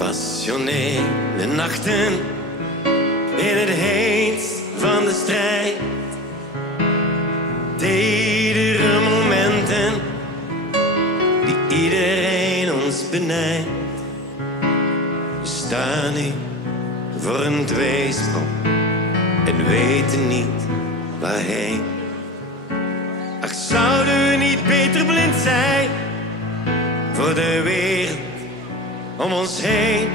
Passionele nachten in het heetst van de strijd. De iedere momenten die iedereen ons benijdt. We staan nu voor een tweesprong en weten niet waarheen. Ach, zouden we niet beter blind zijn voor de wereld om ons heen?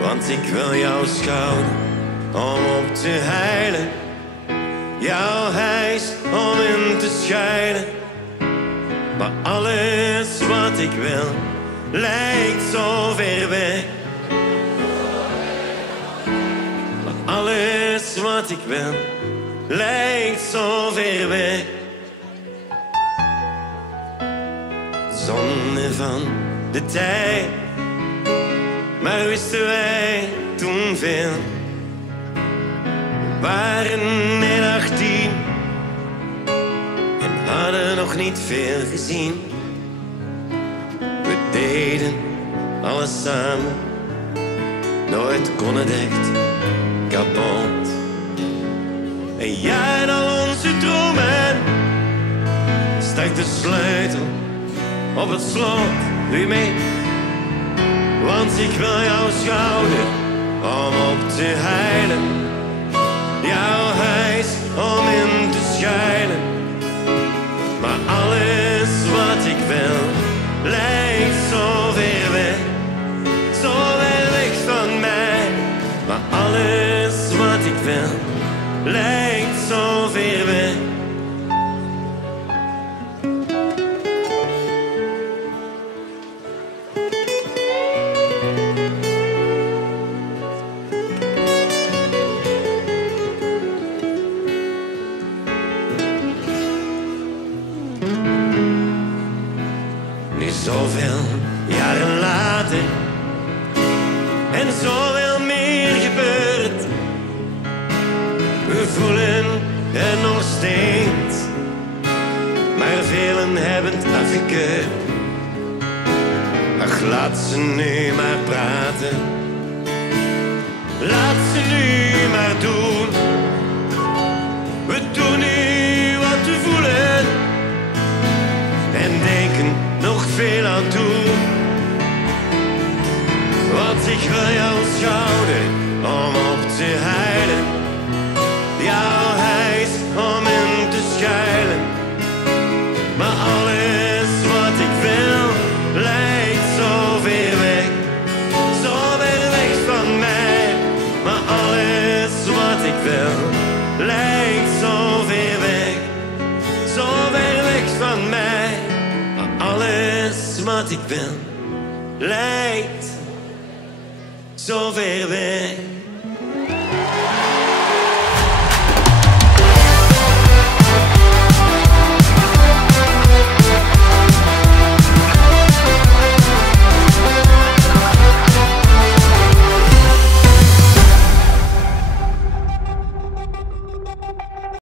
Want ik wil jouw schouder om op te huilen, jouw huis om in te schuilen. Maar alles wat ik wil lijkt zo ver weg. Maar alles wat ik wil lijkt zo ver weg. Zonde van de tijd, maar wisten wij toen veel. We waren net 18 en hadden nog niet veel gezien. We deden alles samen, nooit kon het echt kapot. En jij en al onze dromen stak de sleutel op het slot. Doe je mee? Want ik wil jouw schouder om op te huilen, jouw huis om in te schuilen. Maar alles wat ik wil lijkt zo ver weg, zo ver weg van mij. Maar alles wat ik wil lijkt zo ver weg. Nu zoveel jaren later en zoveel meer gebeurt. We voelen het nog steeds, maar velen hebben het afgekeurd. Ach, laat ze nu maar praten, laat ze nu maar doen. We doen nu wat we voelen en denken nog veel aan toe. Want ik wil jouw schouder om op te huilen, jouw huis om in te schuilen. Maar alles wat ik wil lijkt zo ver weg, zo ver weg van mij. Maar alles wat ik wil lijkt zo ver weg, zo ver weg van mij. Maar alles wat ik wil lijkt zo ver weg.